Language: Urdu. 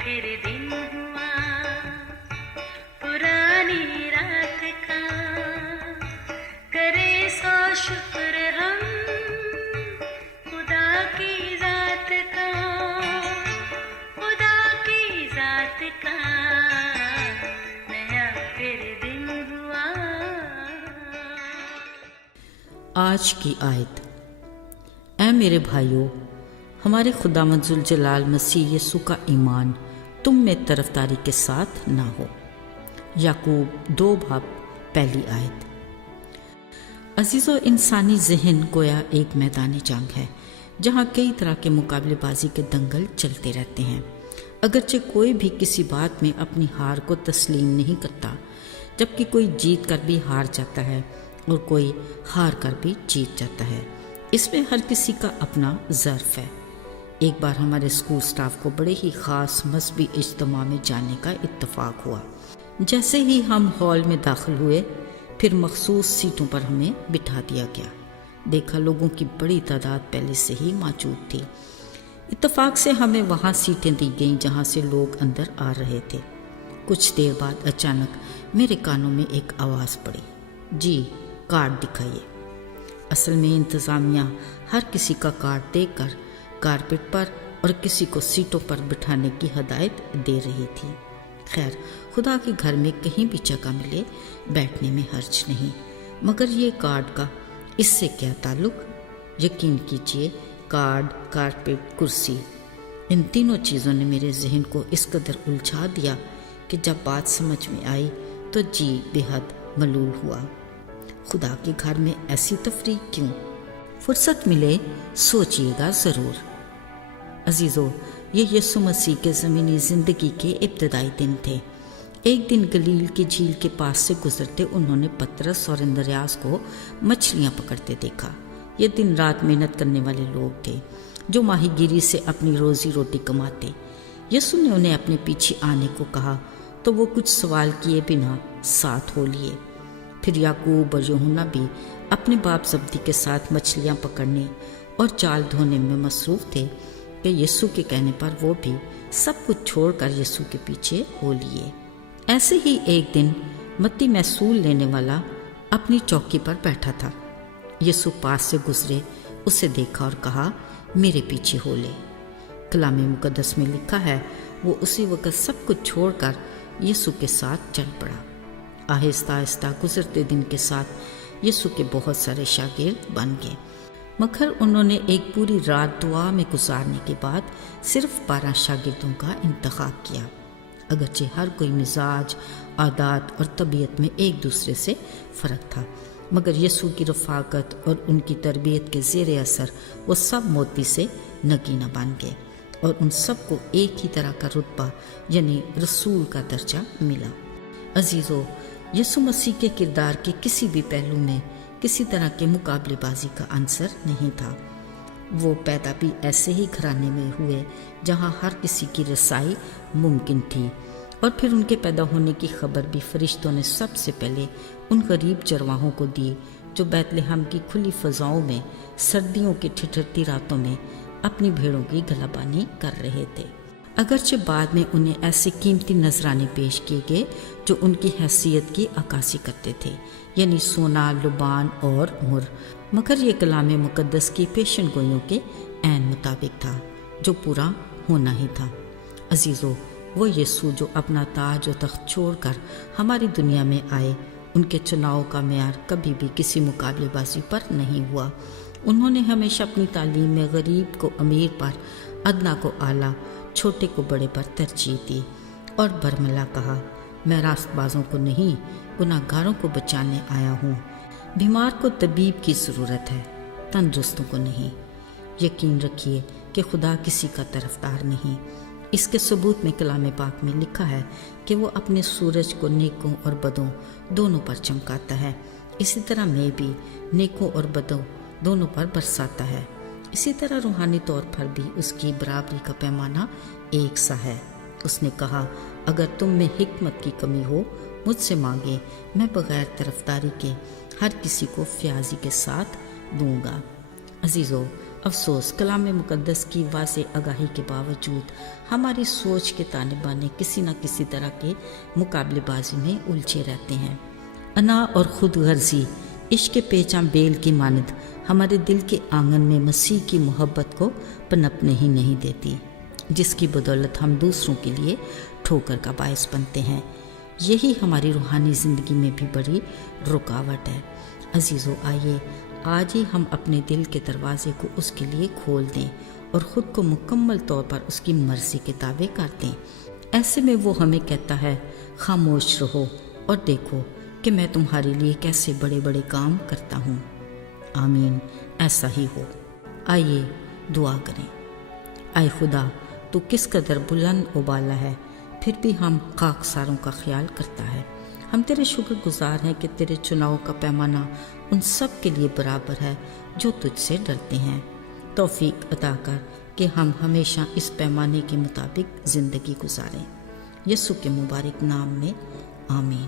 پھر دن ہوا پرانی رات کا، کرے سو شکر ہم خدا کی ذات کا، خدا کی ذات کا نیا پھر دن ہوا۔ آج کی آیت۔ اے میرے بھائیو، ہمارے خداوند ذوالجلال مسیح یسوع کا ایمان تم میں طرفداری کے ساتھ نہ ہو۔ یعقوب 2:1 آیت۔ عزیزو، انسانی ذہن گویا ایک میدان جنگ ہے جہاں کئی طرح کے مقابلے بازی کے دنگل چلتے رہتے ہیں۔ اگرچہ کوئی بھی کسی بات میں اپنی ہار کو تسلیم نہیں کرتا، جبکہ کوئی جیت کر بھی ہار جاتا ہے اور کوئی ہار کر بھی جیت جاتا ہے۔ اس میں ہر کسی کا اپنا ظرف ہے۔ ایک بار ہمارے اسکول سٹاف کو بڑے ہی خاص مذہبی اجتماع میں جانے کا اتفاق ہوا۔ جیسے ہی ہم ہال میں داخل ہوئے، پھر مخصوص سیٹوں پر ہمیں بٹھا دیا گیا۔ دیکھا لوگوں کی بڑی تعداد پہلے سے ہی موجود تھی۔ اتفاق سے ہمیں وہاں سیٹیں دی گئیں جہاں سے لوگ اندر آ رہے تھے۔ کچھ دیر بعد اچانک میرے کانوں میں ایک آواز پڑی، جی کارڈ دکھائیے۔ اصل میں انتظامیہ ہر کسی کا کارڈ دے کر کارپٹ پر اور کسی کو سیٹوں پر بٹھانے کی ہدایت دے رہی تھی۔ خیر، خدا کے گھر میں کہیں بھی جگہ ملے بیٹھنے میں حرج نہیں، مگر یہ کارڈ کا اس سے کیا تعلق؟ یقین کیجئے، کارڈ، کارپٹ، کرسی، ان تینوں چیزوں نے میرے ذہن کو اس قدر الجھا دیا کہ جب بات سمجھ میں آئی تو جی بے حد ملول ہوا۔ خدا کے گھر میں ایسی تفریح کیوں؟ فرصت ملے سوچئے گا ضرور۔ عزیزو، یہ یسوع مسیح کے زمینی زندگی کے ابتدائی دن تھے۔ ایک دن گلیل کی جھیل کے پاس سے گزرتے انہوں نے پطرس اور اندریاس کو مچھلیاں پکڑتے دیکھا۔ یہ دن رات محنت کرنے والے لوگ تھے جو ماہی گیری سے اپنی روزی روٹی کماتے۔ یسوع نے انہیں اپنے پیچھے آنے کو کہا تو وہ کچھ سوال کیے بنا ساتھ ہو لیے۔ پھر یعقوب اور یوحنا بھی اپنے باپ زبدی کے ساتھ مچھلیاں پکڑنے اور جال دھونے میں مصروف تھے کہ یسوع کے کہنے پر وہ بھی سب کچھ چھوڑ کر یسوع کے پیچھے ہو لیے۔ ایسے ہی ایک دن متی محصول لینے والا اپنی چوکی پر بیٹھا تھا۔ یسوع پاس سے گزرے، اسے دیکھا اور کہا، میرے پیچھے ہو لے۔ کلام مقدس میں لکھا ہے، وہ اسی وقت سب کچھ چھوڑ کر یسوع کے ساتھ چل پڑا۔ آہستہ آہستہ گزرتے دن کے ساتھ یسوع کے بہت سارے شاگرد بن گئے، مگر انہوں نے ایک پوری رات دعا میں گزارنے کے بعد صرف 12 شاگردوں کا انتخاب کیا۔ اگرچہ ہر کوئی مزاج، عادات اور طبیعت میں ایک دوسرے سے فرق تھا، مگر یسوع کی رفاقت اور ان کی تربیت کے زیر اثر وہ سب موتی سے نگینہ بن گئے اور ان سب کو ایک ہی طرح کا رتبہ یعنی رسول کا درجہ ملا۔ عزیزو، یسوع مسیح کے کردار کے کسی بھی پہلو میں کسی طرح کے مقابلے بازی کا عنصر نہیں تھا۔ وہ پیدا بھی ایسے ہی گھرانے میں ہوئے جہاں ہر کسی کی رسائی ممکن تھی، اور پھر ان کے پیدا ہونے کی خبر بھی فرشتوں نے سب سے پہلے ان غریب چرواہوں کو دی جو بیت لحم کی کھلی فضاؤں میں سردیوں کی ٹھٹھرتی راتوں میں اپنی بھیڑوں کی گلابانی کر رہے تھے۔ اگرچہ بعد میں انہیں ایسے قیمتی نذرانے پیش کیے گئے جو ان کی حیثیت کی عکاسی کرتے تھے، یعنی سونا، لبان اور مر، مگر یہ کلام مقدس کی پیشن گوئیوں کے عین مطابق تھا جو پورا ہونا ہی تھا۔ عزیزو، وہ یسوع جو اپنا تاج و تخت چھوڑ کر ہماری دنیا میں آئے، ان کے چناؤ کا معیار کبھی بھی کسی مقابلے بازی پر نہیں ہوا۔ انہوں نے ہمیشہ اپنی تعلیم میں غریب کو امیر پر، ادنا کو اعلیٰ، چھوٹے کو بڑے پر ترجیح دی، اور برملا کہا، میں راست بازوں کو نہیں گناہ گاروں کو بچانے آیا ہوں۔ بیمار کو طبیب کی ضرورت ہے، تندرستوں کو نہیں۔ یقین رکھیے کہ خدا کسی کا طرفدار نہیں۔ اس کے ثبوت میں کلام پاک میں لکھا ہے کہ وہ اپنے سورج کو نیکوں اور بدوں دونوں پر چمکاتا ہے، اسی طرح میں بھی نیکوں اور بدوں دونوں پر برساتا ہے۔ اسی طرح روحانی طور پر بھی اس کی برابری کا پیمانہ ایک سا ہے۔ اس نے کہا، اگر تم میں حکمت کی کمی ہو مجھ سے مانگے، میں بغیر طرفداری کے ہر کسی کو فیاضی کے ساتھ دوں گا۔ عزیزو، افسوس کلام مقدس کی واضح آگاہی کے باوجود ہماری سوچ کے تانے بانے کسی نہ کسی طرح کے مقابلے بازی میں الجھے رہتے ہیں۔ انا اور خود غرضی عشق پیچاں بیل کی مانند ہمارے دل کے آنگن میں مسیح کی محبت کو پنپنے ہی نہیں دیتی، جس کی بدولت ہم دوسروں کے لیے ٹھوکر کا باعث بنتے ہیں۔ یہی ہماری روحانی زندگی میں بھی بڑی رکاوٹ ہے۔ عزیزو، آئیے آج ہی ہم اپنے دل کے دروازے کو اس کے لیے کھول دیں اور خود کو مکمل طور پر اس کی مرضی کے تابع کر دیں۔ ایسے میں وہ ہمیں کہتا ہے، خاموش رہو اور دیکھو کہ میں تمہارے لیے کیسے بڑے بڑے کام کرتا ہوں۔ آمین، ایسا ہی ہو۔ آئیے دعا کریں۔ اے خدا، تو کس قدر بلند و بالا ہے، پھر بھی ہم خاکساروں کا خیال کرتا ہے۔ ہم تیرے شکر گزار ہیں کہ تیرے چناؤ کا پیمانہ ان سب کے لیے برابر ہے جو تجھ سے ڈرتے ہیں۔ توفیق عطا کر کہ ہم ہمیشہ اس پیمانے کے مطابق زندگی گزاریں۔ یسوع کے مبارک نام میں آمین۔